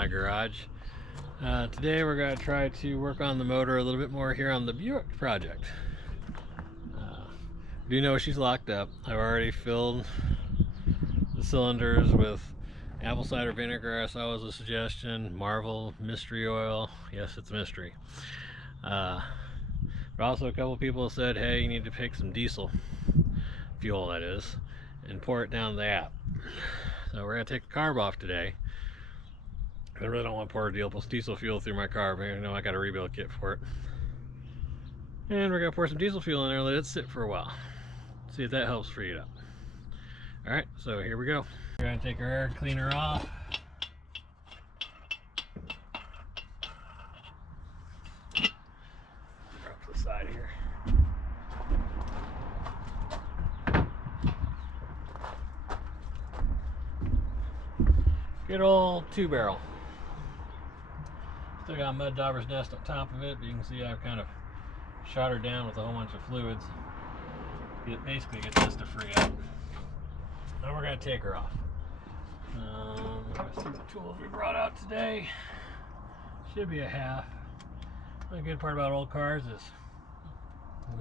my garage. Today we're going to try to work on the motor a little bit more here on the Buick project. Do know she's locked up. I've already filled the cylinders with apple cider vinegar. I saw was a suggestion. Marvel mystery oil. Yes, it's mystery. But also a couple people said, hey, you need to pick some diesel fuel, that is, and pour it down the app. So we're going to take the carb off today. I really don't want to pour diesel fuel through my carb. I know I got a rebuild kit for it. And we're going to pour some diesel fuel in there and let it sit for a while. See if that helps free it up. Alright, so here we go. We're going to take our air cleaner off. Drop to the side here. Good old 2-barrel. Still got mud dauber's nest on top of it, but you can see I've kind of shot her down with a whole bunch of fluids. It basically gets this to free up. Now we're going to take her off. Let's see the tools we brought out today. Should be a half. The good part about old cars is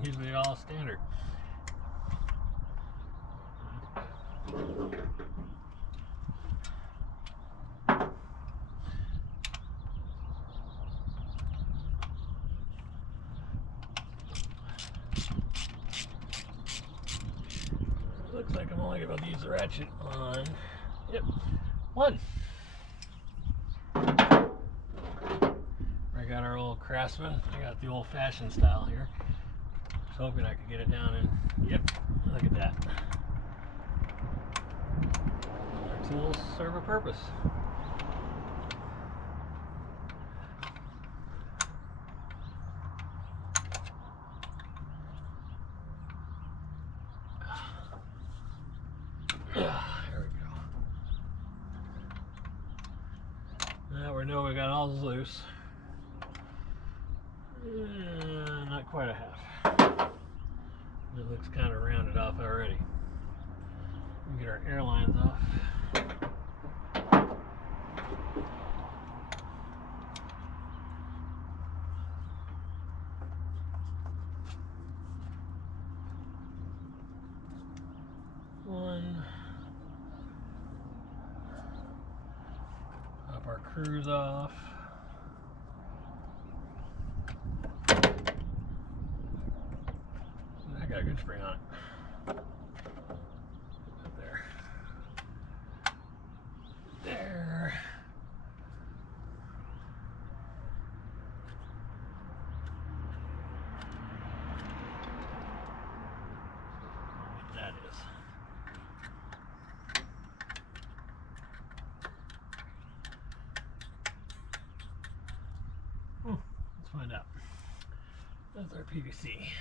usually all standard. Looks like I'm only about to use the ratchet on, yep, one. I got our old Craftsman. I got the old-fashioned style here. Just hoping I could get it down in, yep, look at that. Our tools serve a purpose. There we go. Now we know we got all this loose. Not quite a half. It looks kind of rounded off already. We get our air lines off. One. Pop our cruise off. I got a good spring on it. Up there. There. That is. Let's find out. That's our PVC.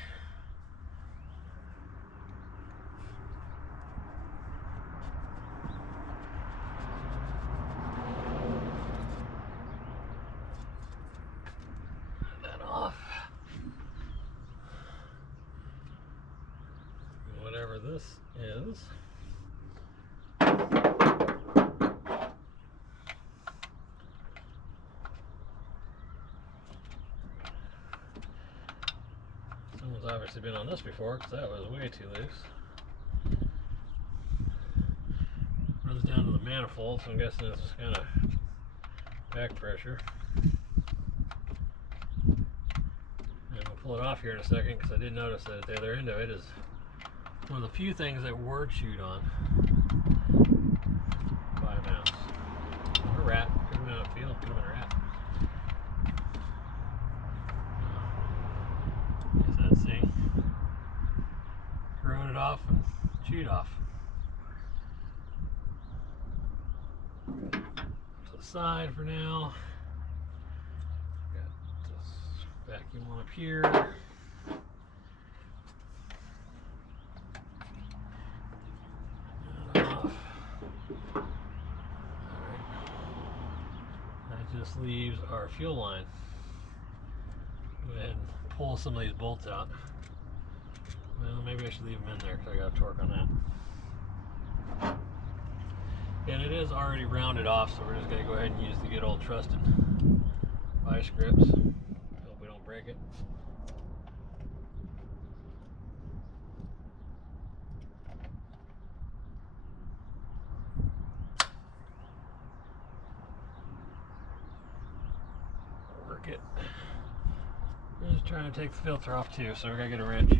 That off. Whatever this is. Someone's obviously been on this before because that was way too loose. Runs down to the manifold, so I'm guessing it's kind of back pressure. And we'll pull it off here in a second because I did notice that at the other end of it is one of the few things that were chewed on by a mouse. Or a rat. Could have been a field, could have been a rat. Guess that's corroded off and chewed off. To the side for now. Got this vacuum one up here. Off. Alright. That just leaves our fuel line. Go ahead and pull some of these bolts out. Well, maybe I should leave them in there because I got to torque on that. And it is already rounded off, so we're just going to go ahead and use the good old trusted vice grips. Hope we don't break it. Work it. I'm just trying to take the filter off too, so we're going to get a wrench.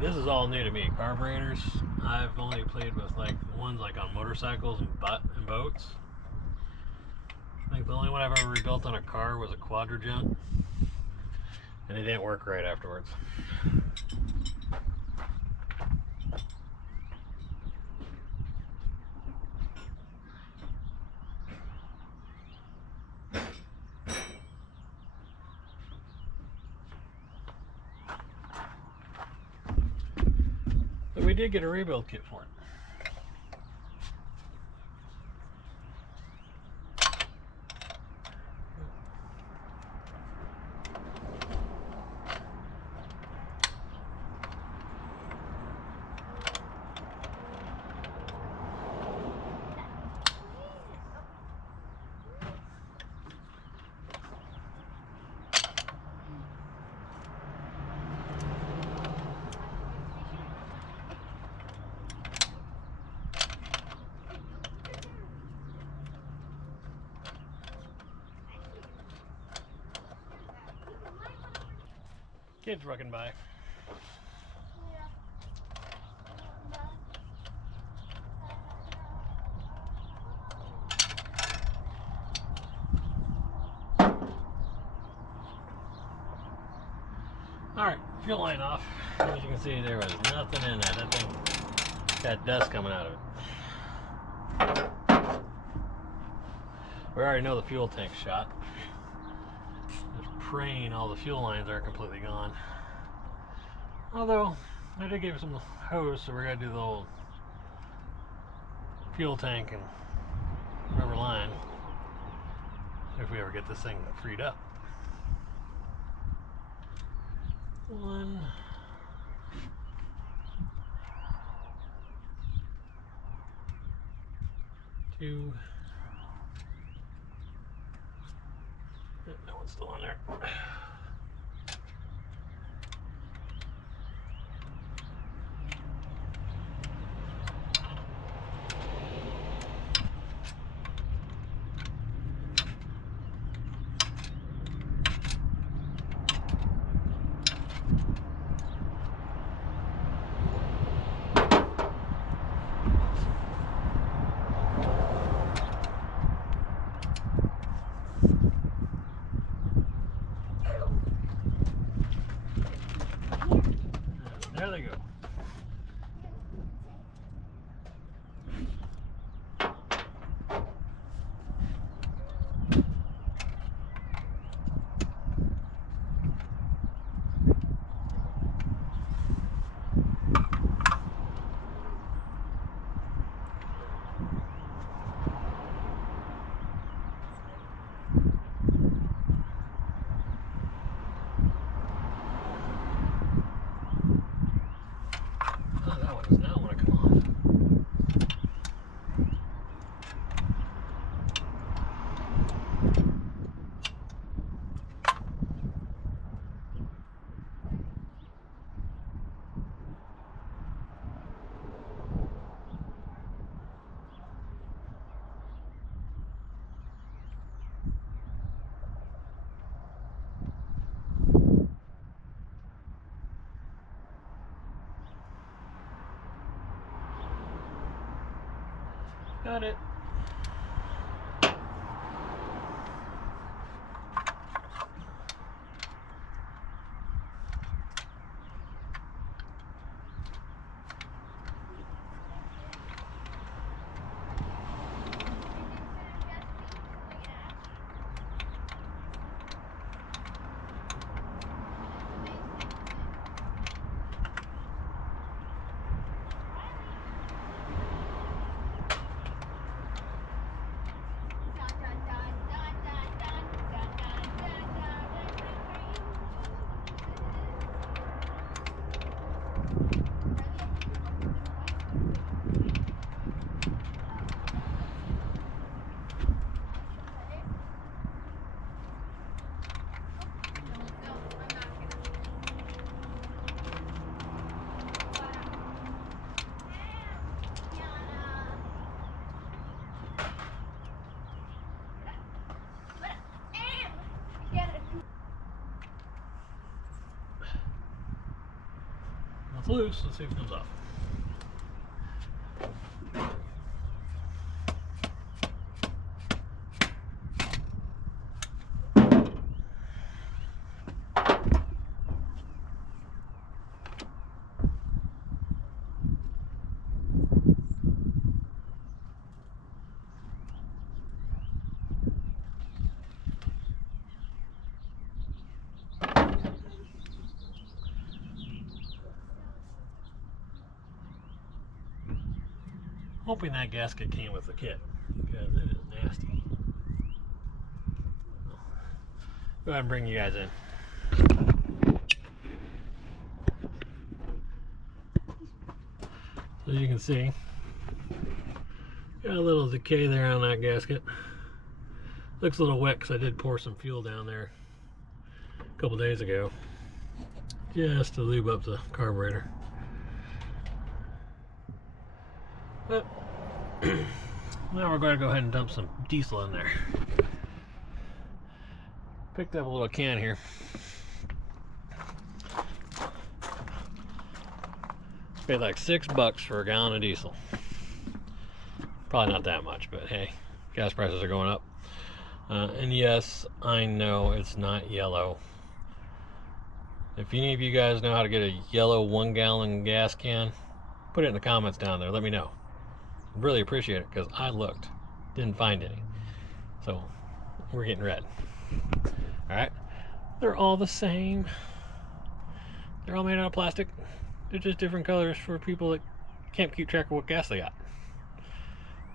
This is all new to me, carburetors. I've only played with like the ones like on motorcycles and boats. I think the only one I've ever rebuilt on a car was a Quadragent, and it didn't work right afterwards. But we did get a rebuild kit for it. Kids walking by. Alright, fuel line off. As you can see, there was nothing in that. That thing got dust coming out of it. We already know the fuel tank's shot. Just praying all the fuel lines are completely gone. Although, I did give some hose, so we're going to do the old fuel tank and rubber line if we ever get this thing freed up. 1, 2. No one's still on there. There they go. Does not want to come off. Got it. it's loose. Let's see if it comes off. Hoping that gasket came with the kit, because it is nasty. Go ahead and bring you guys in. So you can see, got a little decay there on that gasket. Looks a little wet because I did pour some fuel down there a couple days ago, just to lube up the carburetor. But now we're going to go ahead and dump some diesel in there. Picked up a little can here. Paid like $6 for a gallon of diesel. Probably not that much, but hey, gas prices are going up. And yes, I know it's not yellow. If any of you guys know how to get a yellow 1 gallon gas can, put it in the comments down there. Let me know. Really appreciate it, because I looked, didn't find any. So we're getting red. Alright, they're all the same. They're all made out of plastic. They're just different colors for people that can't keep track of what gas they got.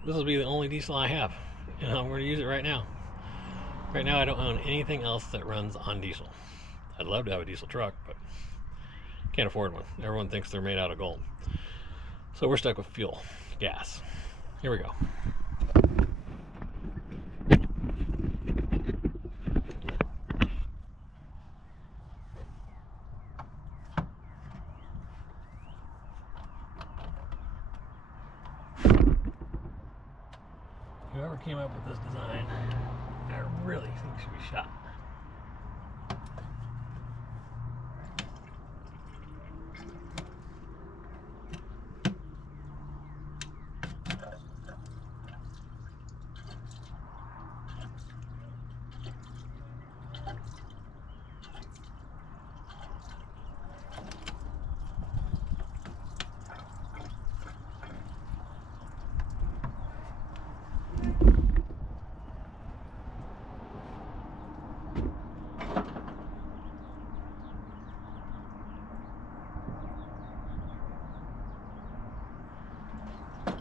This will be the only diesel I have, and I'm going to use it right now. Right now I don't own anything else that runs on diesel. I'd love to have a diesel truck, but can't afford one. Everyone thinks they're made out of gold. So we're stuck with fuel, gas. Here we go. Whoever came up with this design, I really think should be shot.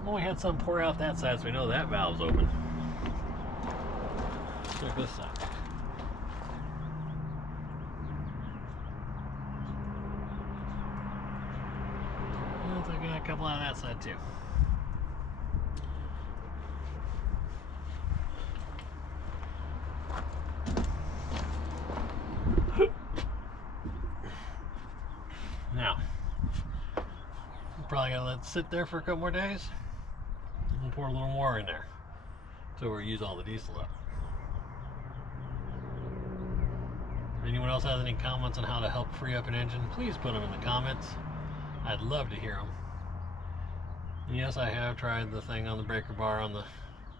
Well, we had some pour out that side, so we know that valve's open. Check this side. Looks like we got a couple out of that side too. Now, we're probably gonna let it sit there for a couple more days. And pour a little more in there so we use all the diesel up. If anyone else has any comments on how to help free up an engine, please put them in the comments. I'd love to hear them. And yes, I have tried the thing on the breaker bar on the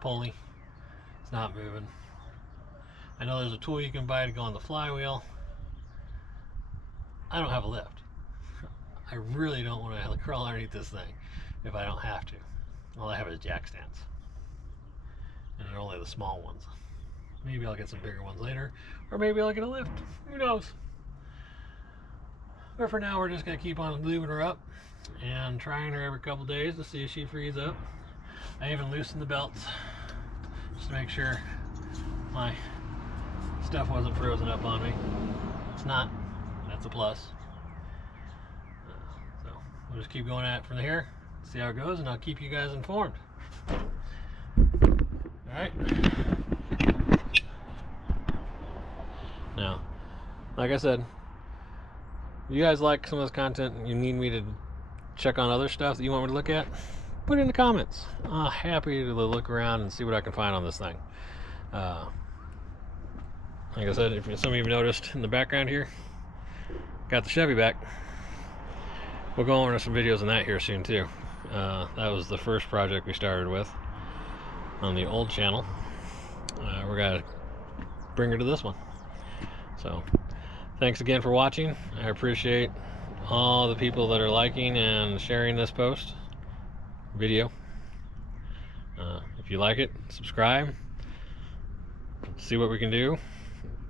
pulley. It's not moving. I know there's a tool you can buy to go on the flywheel. I don't have a lift. I really don't want to crawl underneath this thing if I don't have to. All I have is jack stands, and they're only the small ones. Maybe I'll get some bigger ones later, or maybe I'll get a lift. Who knows? But for now, we're just going to keep on lubing her up and trying her every couple days to see if she frees up. I even loosened the belts just to make sure my stuff wasn't frozen up on me. It's not. That's a plus. So we'll just keep going at it from here. See how it goes, and I'll keep you guys informed. Alright. Now, like I said, if you guys like some of this content and you need me to check on other stuff that you want me to look at, put it in the comments. I'm happy to look around and see what I can find on this thing. Like I said, if some of you have noticed in the background here, got the Chevy back. we'll go over to some videos on that here soon too. That was the first project we started with on the old channel. We're gonna bring her to this one. So thanks again for watching. I appreciate all the people that are liking and sharing this video. If you like it, subscribe, see what we can do,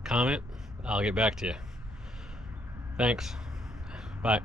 comment, I'll get back to you. Thanks. Bye.